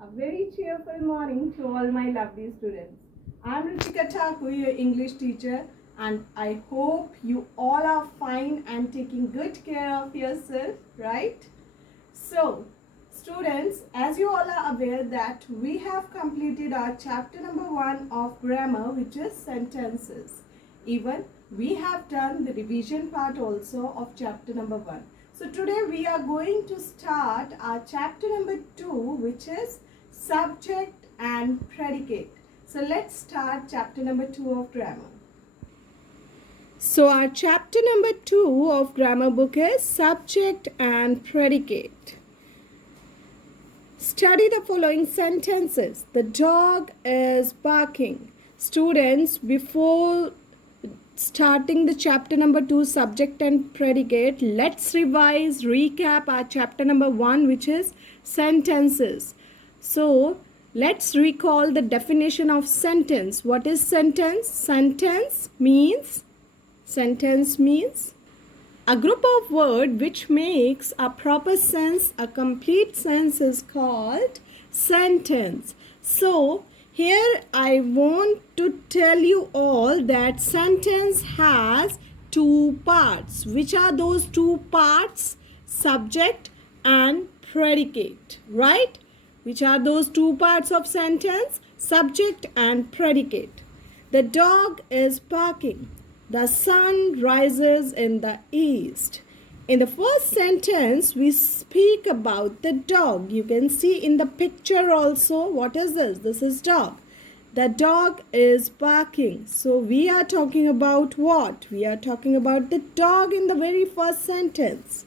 A very cheerful morning to all my lovely students. I'm Ritika Thakur, your English teacher, and I hope you all are fine and taking good care of yourself, right? So, students, as you all are aware that we have completed our chapter number 1 of grammar, which is sentences. Even we have done the revision part also of chapter number 1. So today we are going to start our chapter number 2, which is subject and predicate. So let's start chapter number 2 of grammar. So our chapter number 2 of grammar book is subject and predicate. Study the following sentences. The dog is barking. Students, before starting the chapter number 2 subject and predicate, let's recap our chapter number 1, which is sentences. So let's recall the definition of sentence. What is sentence? Sentence means a group of words which makes a proper sense, a complete sense is called sentence. So here I want to tell you all that sentence has two parts. Which are those two parts? Subject and predicate, right? Which are those two parts of sentence? Subject and predicate. The dog is barking. The sun rises in the east. In the first sentence, we speak about the dog. You can see in the picture also. What is this? This is dog. The dog is barking. So we are talking about what? We are talking about the dog in the very first sentence.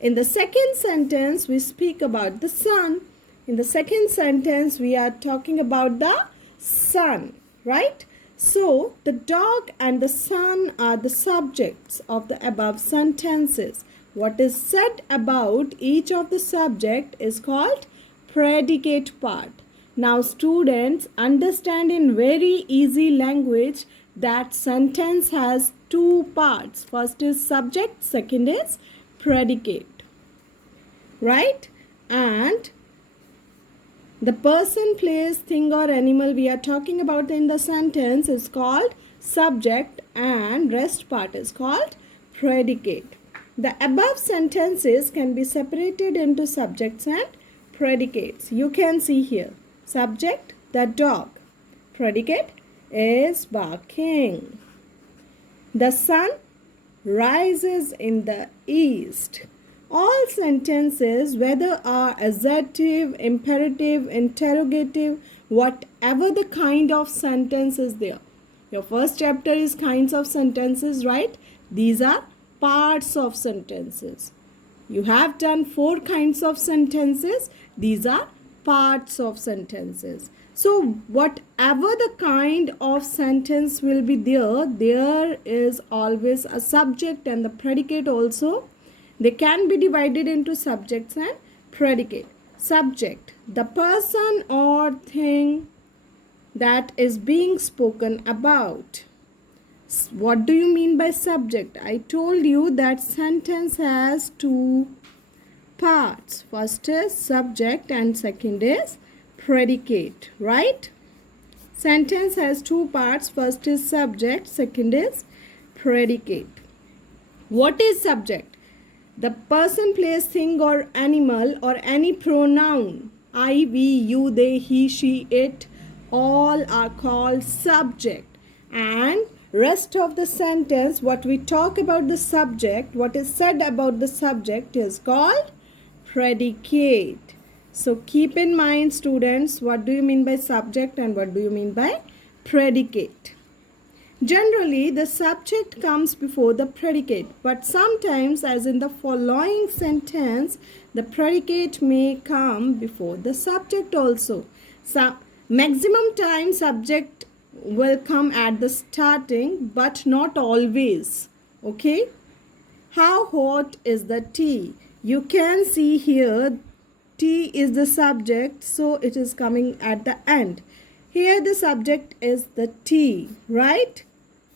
In the second sentence, we speak about the sun. In the second sentence, we are talking about the sun, right? So, the dog and the sun are the subjects of the above sentences. What is said about each of the subject is called predicate part. Now, students, understand in very easy language that sentence has two parts. First is subject, second is predicate, right? And the person, place, thing or animal we are talking about in the sentence is called subject and rest part is called predicate. The above sentences can be separated into subjects and predicates. You can see here. Subject, the dog. Predicate is barking. The sun rises in the east. All sentences, whether are assertive, imperative, interrogative, whatever the kind of sentence is there. Your first chapter is kinds of sentences, right? These are parts of sentences. You have done 4 kinds of sentences. These are parts of sentences. So whatever the kind of sentence will be there, there is always a subject and the predicate also. They can be divided into subjects and predicate. Subject, the person or thing that is being spoken about. What do you mean by subject? I told you that sentence has two parts. First is subject and second is predicate, right? Sentence has two parts. First is subject, second is predicate. What is subject? The person, place, thing or animal or any pronoun. I, we, you, they, he, she, it, all are called subject. And rest of the sentence, what we talk about the subject, what is said about the subject is called predicate. So keep in mind, students, what do you mean by subject and what do you mean by predicate? Generally, the subject comes before the predicate, but sometimes, as in the following sentence, the predicate may come before the subject also. So, maximum time subject will come at the starting, but not always. Okay? How hot is the tea? You can see here, tea is the subject, so it is coming at the end. Here the subject is the tea, right?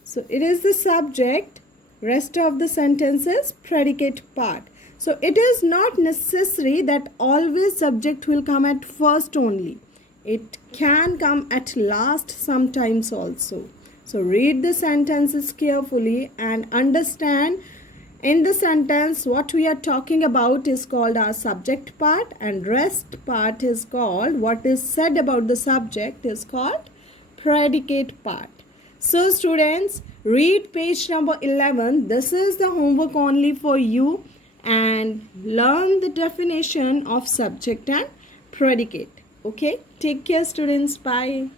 So it is the subject. Rest of the sentence is predicate part. So it is not necessary that always subject will come at first only. It can come at last sometimes also. So read the sentences carefully and understand in the sentence what we are talking about is called our subject part, and rest part is called what is said about the subject is called predicate part. So students, read page number 11. This is the homework only for you, and learn the definition of subject and predicate. Okay, take care students. Bye.